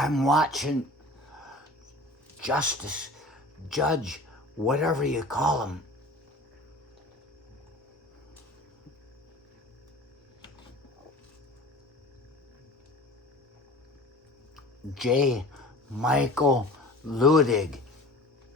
I'm watching justice, judge, whatever you call him. J. Michael Ludig.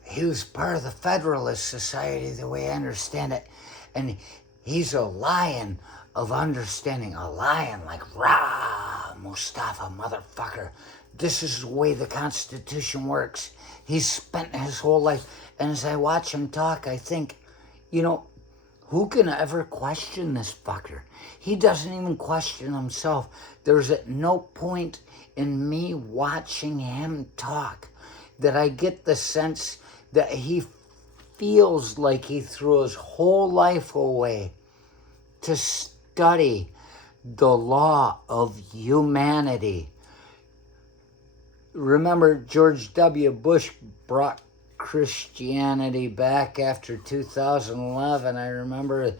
He was part of the Federalist Society, the way I understand it. And he's a lion of understanding. A lion like, rah, Mustafa, motherfucker. This is the way the Constitution works. He's spent his whole life. And as I watch him talk, I think, who can ever question this fucker? He doesn't even question himself. There's at no point in me watching him talk that I get the sense that he feels like he threw his whole life away to study the law of humanity. Remember, George W. Bush brought Christianity back after 2011. I remember,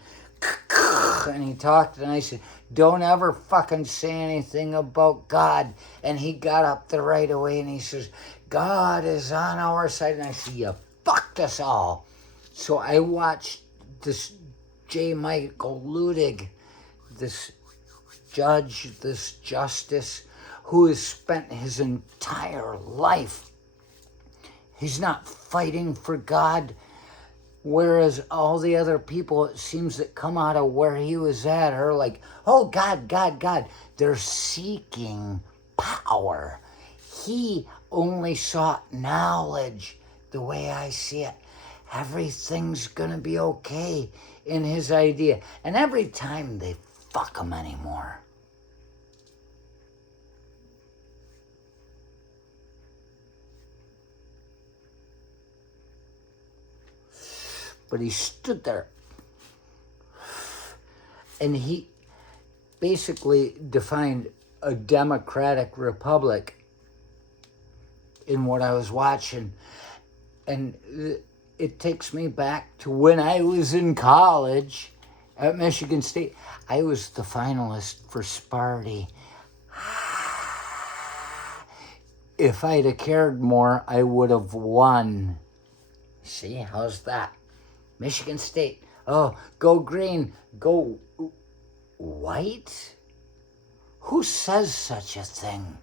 and he talked, and I said, don't ever fucking say anything about God. And he got up there right away, and he says, God is on our side. And I said, you fucked us all. So I watched this J. Michael Ludig, this judge, this justice, who has spent his entire life. He's not fighting for God, whereas all the other people, it seems, that come out of where he was at are like, oh, God, God, God. They're seeking power. He only sought knowledge, the way I see it. Everything's going to be okay in his idea. And every time they fuck him anymore. But he stood there, and he basically defined a democratic republic in what I was watching. And it takes me back to when I was in college at Michigan State. I was the finalist for Sparty. If I'd have cared more, I would have won. See, how's that? Michigan State. Oh, go green, go white? Who says such a thing?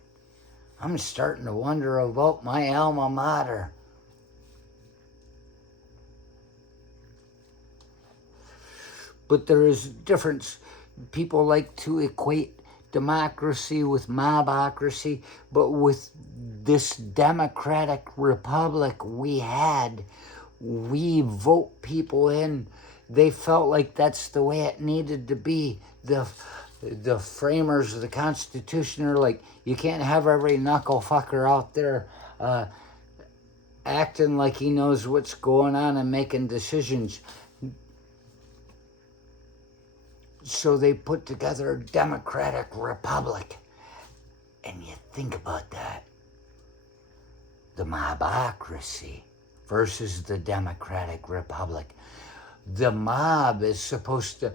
I'm starting to wonder about my alma mater. But there is a difference. People like to equate democracy with mobocracy, but with this democratic republic we had, we vote people in. They felt like that's the way it needed to be. The framers of the Constitution are like, you can't have every knuckle fucker out there acting like he knows what's going on and making decisions. So they put together a democratic republic. And you think about that. The mobocracy versus the democratic republic. The mob is supposed to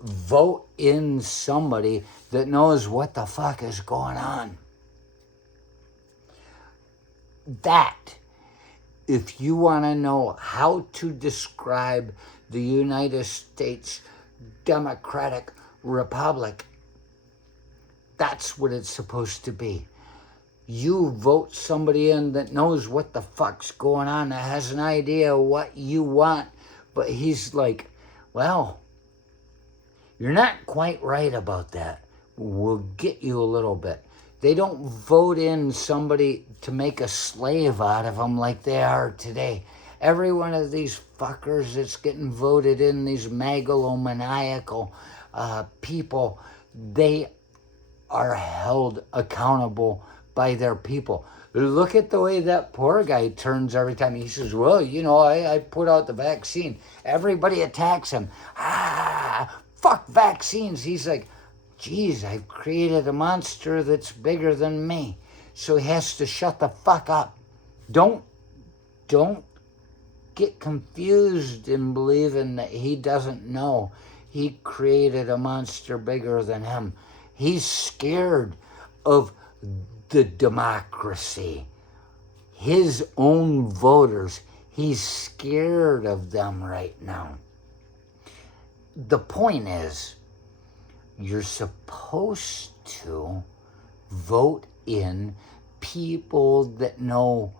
vote in somebody that knows what the fuck is going on. That, if you want to know how to describe the United States Democratic Republic, that's what it's supposed to be. You vote somebody in that knows what the fuck's going on, that has an idea what you want, but he's like, well, you're not quite right about that. We'll get you a little bit. They don't vote in somebody to make a slave out of them like they are today. Every one of these fuckers that's getting voted in, these megalomaniacal people, they are held accountable by their people. Look at the way that poor guy turns every time. He says, well, I put out the vaccine. Everybody attacks him. Fuck vaccines. He's like, geez, I've created a monster that's bigger than me. So he has to shut the fuck up. Don't get confused in believing that he doesn't know. He created a monster bigger than him. He's scared of the democracy. His own voters, he's scared of them right now. The point is, you're supposed to vote in people that know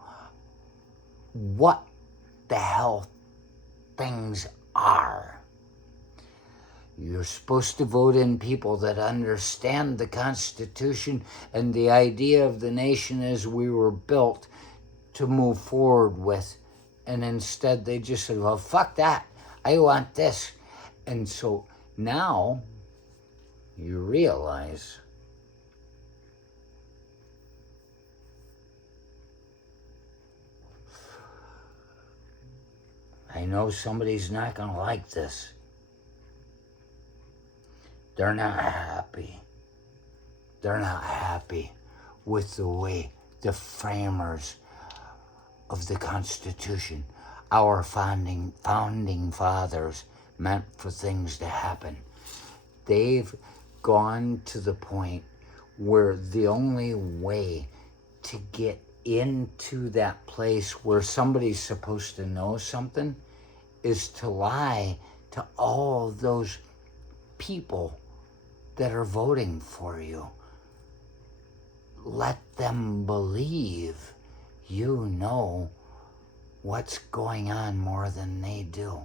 what the hell things are. You're supposed to vote in people that understand the Constitution and the idea of the nation as we were built to move forward with. And instead they just said, well, fuck that. I want this. And so now you realize I know somebody's not going to like this. They're not happy. They're not happy with the way the framers of the Constitution, our founding fathers, meant for things to happen. They've gone to the point where the only way to get into that place where somebody's supposed to know something is to lie to all those people that are voting for you. Let them believe you know what's going on more than they do.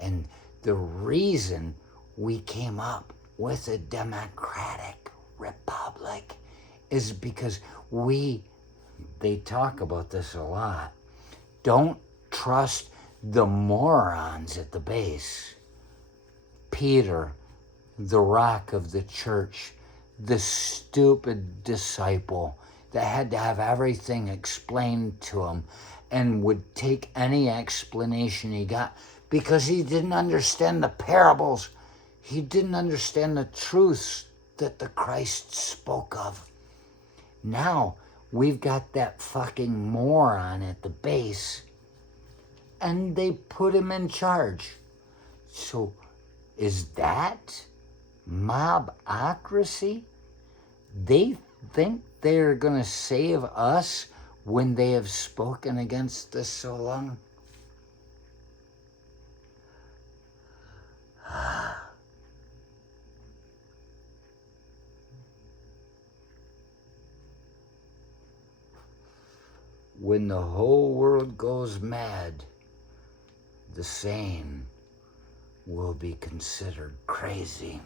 And the reason we came up with a democratic republic is because they talk about this a lot, don't trust the morons at the base. Peter, the rock of the church, the stupid disciple that had to have everything explained to him and would take any explanation he got because he didn't understand the parables. He didn't understand the truths that the Christ spoke of. Now we've got that fucking moron at the base and they put him in charge. So is that mobocracy? They think they're going to save us when they have spoken against us so long? When the whole world goes mad, the sane will be considered crazy.